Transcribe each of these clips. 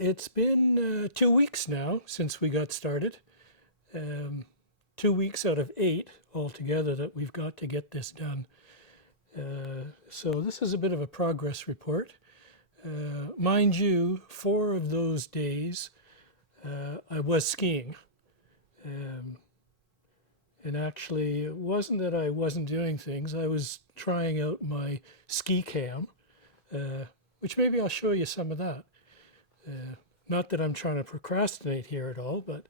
it's been 2 weeks now since we got started. 2 weeks out of 8 altogether that we've got to get this done. So this is a bit of a progress report. Mind you, 4 of those days I was skiing. And actually, it wasn't that I wasn't doing things. I was trying out my ski cam, which maybe I'll show you some of that. Not that I'm trying to procrastinate here at all, but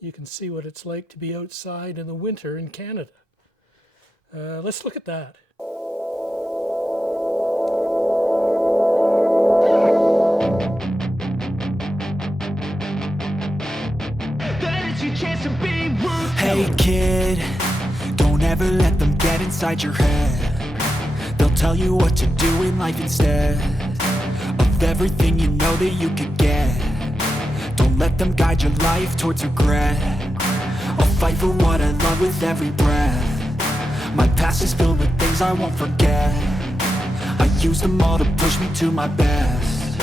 you can see what it's like to be outside in the winter in Canada. Let's look at that. Hey kid, don't ever let them get inside your head. They'll tell you what to do in life instead of everything you know that you could get. Don't let them guide your life towards regret. I'll fight for what I love with every breath. My past is filled with things I won't forget. I use them all to push me to my best.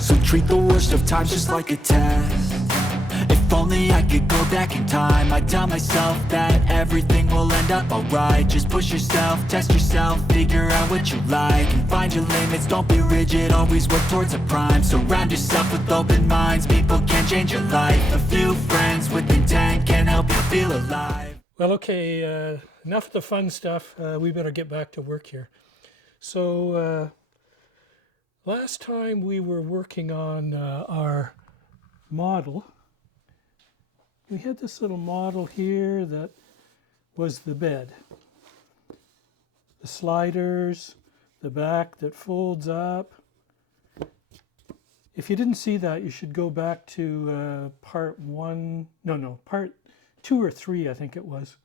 So treat the worst of times just like a test. If only I could go back in time, I'd tell myself that everything will end up alright. Just push yourself, test yourself, figure out what you like, and find your limits, don't be rigid, always work towards a prime. Surround yourself with open minds, people can change your life. A few friends with intent can help you feel alive. Well, okay, enough of the fun stuff. We better get back to work here. So last time we were working on our model. We had this little model here that was the bed. The sliders, the back that folds up. If you didn't see that, you should go back to part 2 or 3, I think it was.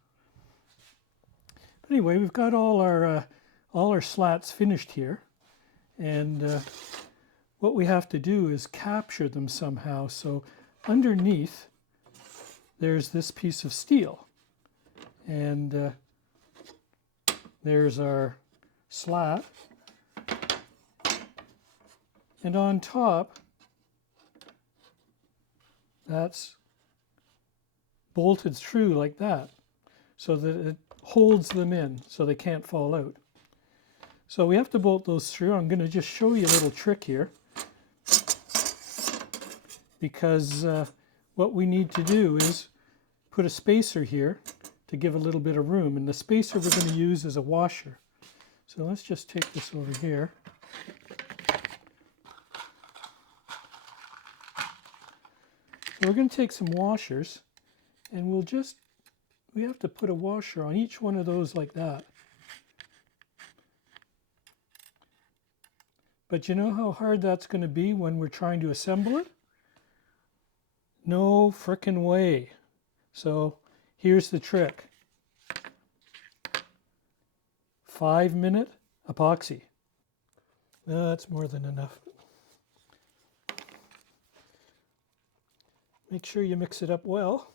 But anyway, we've got all our slats finished here. And what we have to do is capture them somehow. So underneath, there's this piece of steel, and there's our slat, and on top that's bolted through like that so that it holds them in so they can't fall out. So we have to bolt those through. I'm going to just show you a little trick here, because what we need to do is put a spacer here to give a little bit of room, and the spacer we're going to use is a washer. So let's just take this over here. So we're going to take some washers, and we have to put a washer on each one of those like that. But you know how hard that's going to be when we're trying to assemble it? No frickin' way. So here's the trick. 5-minute epoxy. That's more than enough. Make sure you mix it up well.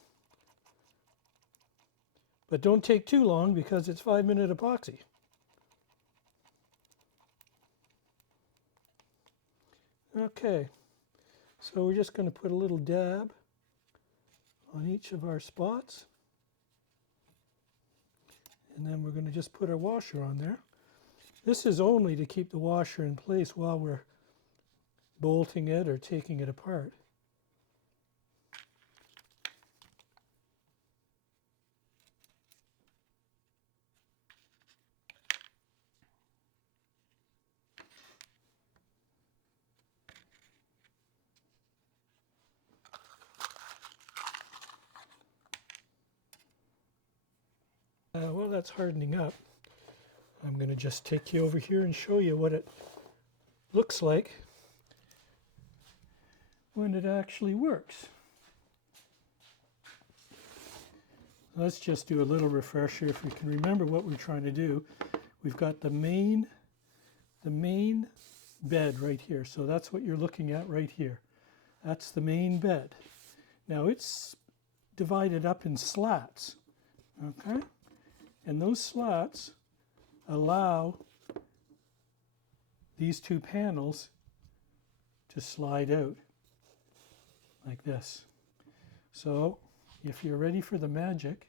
But don't take too long because it's 5-minute epoxy. Okay, so we're just going to put a little dab on each of our spots, and then we're going to just put our washer on there. This is only to keep the washer in place while we're bolting it or taking it apart. While that's hardening up, I'm going to just take you over here and show you what it looks like when it actually works. Let's just do a little refresher if we can remember what we're trying to do. We've got the main bed right here. So that's what you're looking at right here. That's the main bed. Now it's divided up in slats, okay? And those slats allow these 2 panels to to slide out like this. So if you're ready for the magic,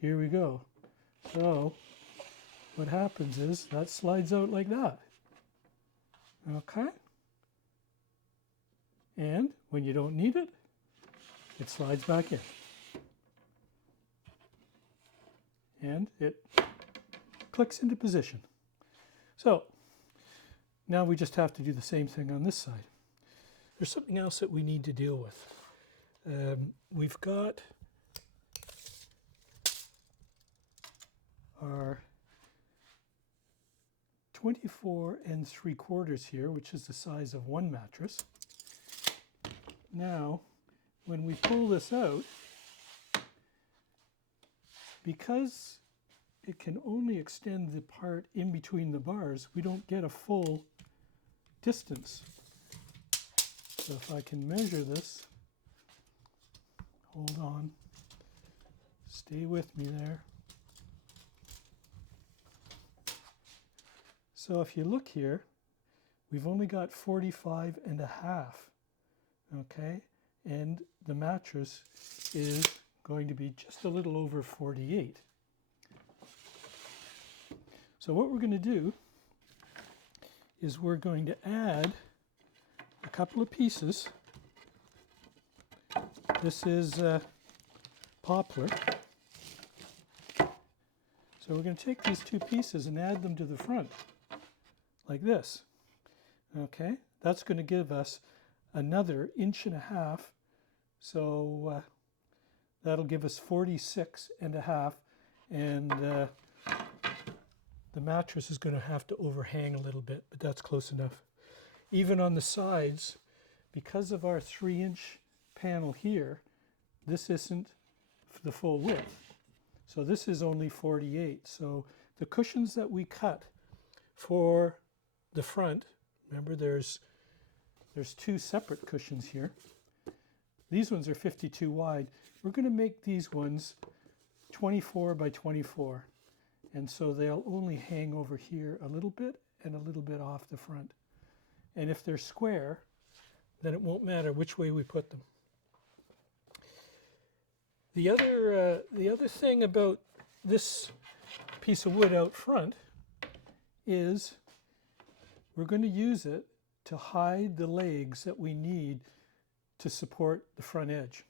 here we go. So what happens is that slides out like that. Okay? And when you don't need it, it slides back in. And it clicks into position. So now we just have to do the same thing on this side. There's something else that we need to deal with. We've got our 24 3/4 here, which is the size of one mattress. Now, when we pull this out, because it can only extend the part in between the bars, we don't get a full distance. So if I can measure this, hold on, stay with me there. So if you look here, we've only got 45.5, okay? And the mattress is going to be just a little over 48. So what we're going to do is we're going to add a couple of pieces. This is poplar. So we're going to take these two pieces and add them to the front, like this. Okay, that's going to give us another 1.5 inches. So that'll give us 46.5, and the mattress is going to have to overhang a little bit, but that's close enough. Even on the sides, because of our 3-inch panel here, this isn't the full width. So this is only 48. So the cushions that we cut for the front, remember there's two separate cushions here. These ones are 52 wide. We're going to make these ones 24 by 24. And so they'll only hang over here a little bit and a little bit off the front. And if they're square, then it won't matter which way we put them. The other thing about this piece of wood out front is we're going to use it to hide the legs that we need to support the front edge.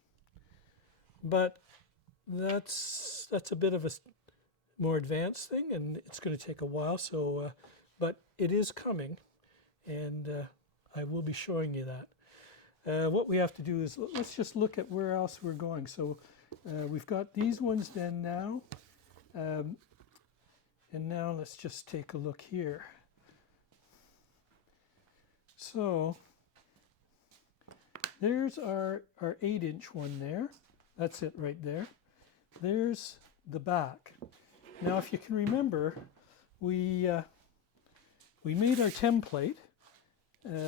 But that's a bit of a more advanced thing, and it's going to take a while. So, but it is coming, and I will be showing you that. What we have to do is let's just look at where else we're going. So we've got these ones done now, and now let's just take a look here. So there's our 8-inch one there. That's it right there. There's the back. Now, if you can remember, we made our template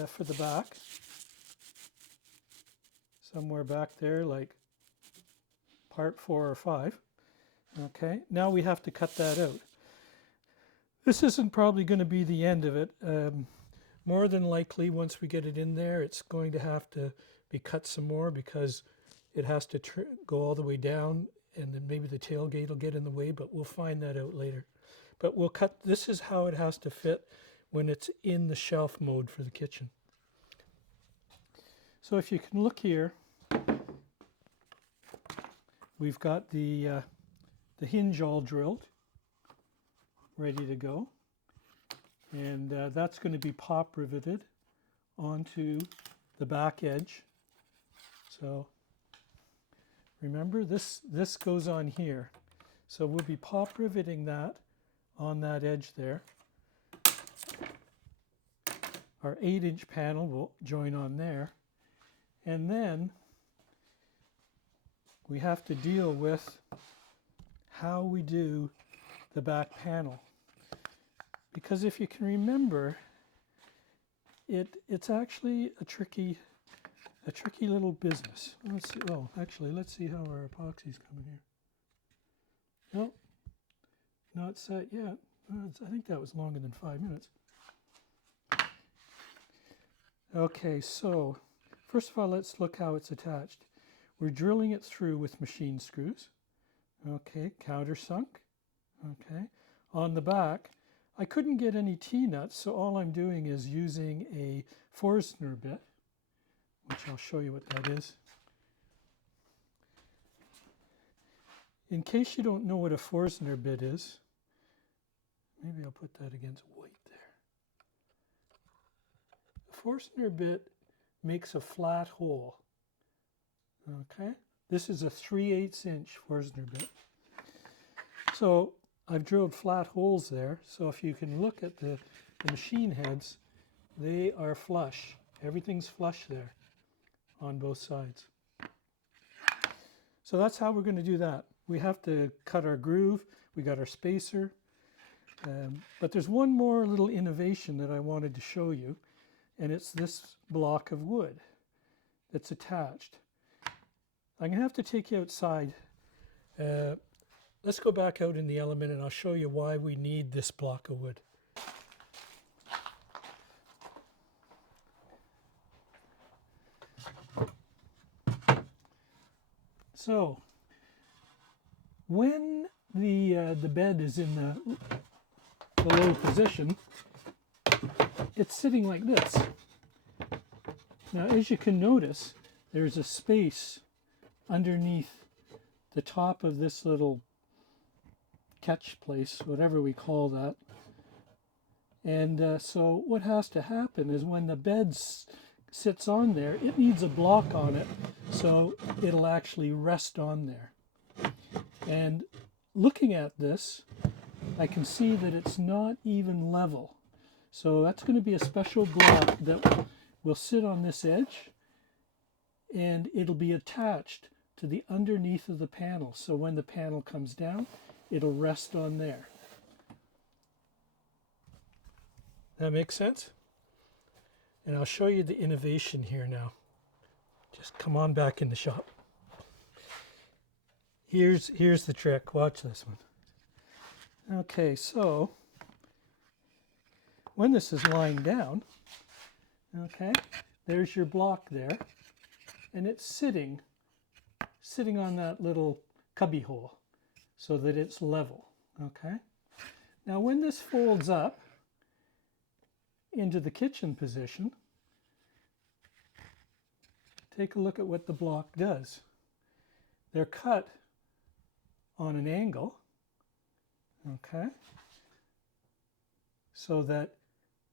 for the back, somewhere back there, like part 4 or 5. Okay, now we have to cut that out. This isn't probably going to be the end of it. More than likely, once we get it in there, it's going to have to be cut some more because it has to go all the way down, and then maybe the tailgate will get in the way, but we'll find that out later. But we'll cut, this is how it has to fit when it's in the shelf mode for the kitchen. So if you can look here, we've got the hinge all drilled, ready to go. And that's going to be pop riveted onto the back edge. So remember, this goes on here. So we'll be pop riveting that on that edge there. Our 8-inch panel will join on there. And then we have to deal with how we do the back panel. Because if you can remember, it's actually a tricky little business. Let's see. Oh, actually, let's see how our epoxy's coming here. No, not set yet. I think that was longer than 5 minutes. Okay, so first of all, let's look how it's attached. We're drilling it through with machine screws. Okay, countersunk. Okay, on the back, I couldn't get any T-nuts, so all I'm doing is using a Forstner bit, which I'll show you what that is. In case you don't know what a Forstner bit is, maybe I'll put that against white there. A Forstner bit makes a flat hole. Okay, this is a 3/8 inch Forstner bit. So I've drilled flat holes there, so if you can look at the machine heads, they are flush. Everything's flush there on both sides. So that's how we're going to do that. We have to cut our groove, we got our spacer, but there's one more little innovation that I wanted to show you, and it's this block of wood that's attached. I'm going to have to take you outside. Let's go back out in the element and I'll show you why we need this block of wood. So, when the bed is in the low position, it's sitting like this. Now, as you can notice, there's a space underneath the top of this little catch place, whatever we call that. And so what has to happen is when the bed sits on there, it needs a block on it, so it'll actually rest on there. And looking at this, I can see that it's not even level. So that's going to be a special block that will sit on this edge, and it'll be attached to the underneath of the panel. So when the panel comes down, it'll rest on there. That makes sense? And I'll show you the innovation here now. Just come on back in the shop. Here's the trick. Watch this one. Okay, so when this is lying down, okay, there's your block there, and it's sitting on that little cubby hole so that it's level. Okay. Now when this folds up into the kitchen position, take a look at what the block does. They're cut on an angle, okay, so that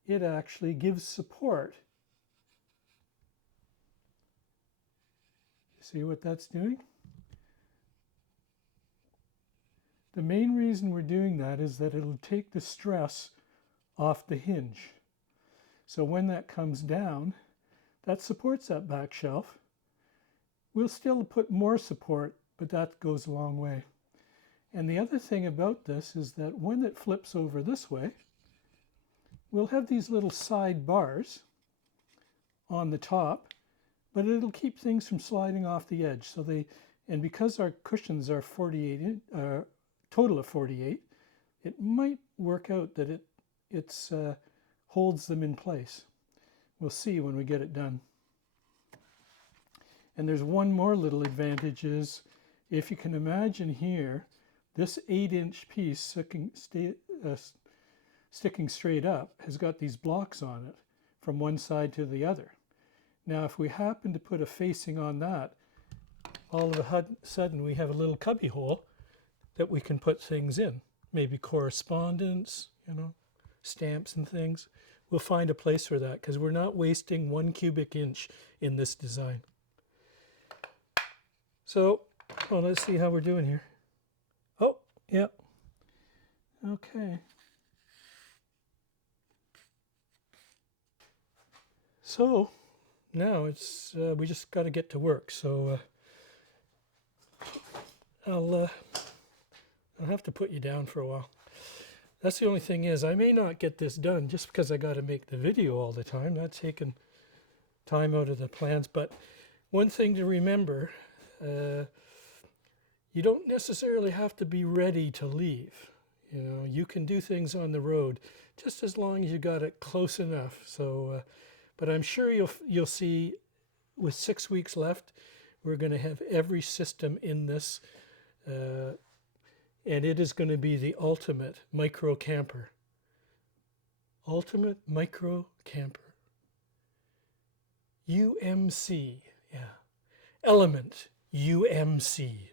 it actually gives support. See what that's doing? The main reason we're doing that is that it'll take the stress off the hinge. So when that comes down, that supports that back shelf. We'll still put more support, but that goes a long way. And the other thing about this is that when it flips over this way, we'll have these little side bars on the top, but it'll keep things from sliding off the edge. So and because our cushions are 48, total of 48, it might work out that it holds them in place. We'll see when we get it done. And there's one more little advantage is, if you can imagine here, this 8-inch piece sticking straight up has got these blocks on it from one side to the other. Now, if we happen to put a facing on that, all of a sudden we have a little cubby hole that we can put things in. Maybe correspondence, stamps and things. We'll find a place for that because we're not wasting 1 cubic inch in this design. So, well, let's see how we're doing here. Oh, yeah. Okay. So now it's we just got to get to work. So I'll have to put you down for a while. That's the only thing is I may not get this done just because I got to make the video all the time. That's taking time out of the plans. But one thing to remember, you don't necessarily have to be ready to leave. You can do things on the road just as long as you got it close enough. So, But I'm sure you'll see with 6 weeks left, we're going to have every system in this, and it is going to be the ultimate micro camper. Ultimate micro camper. UMC, yeah. Element UMC.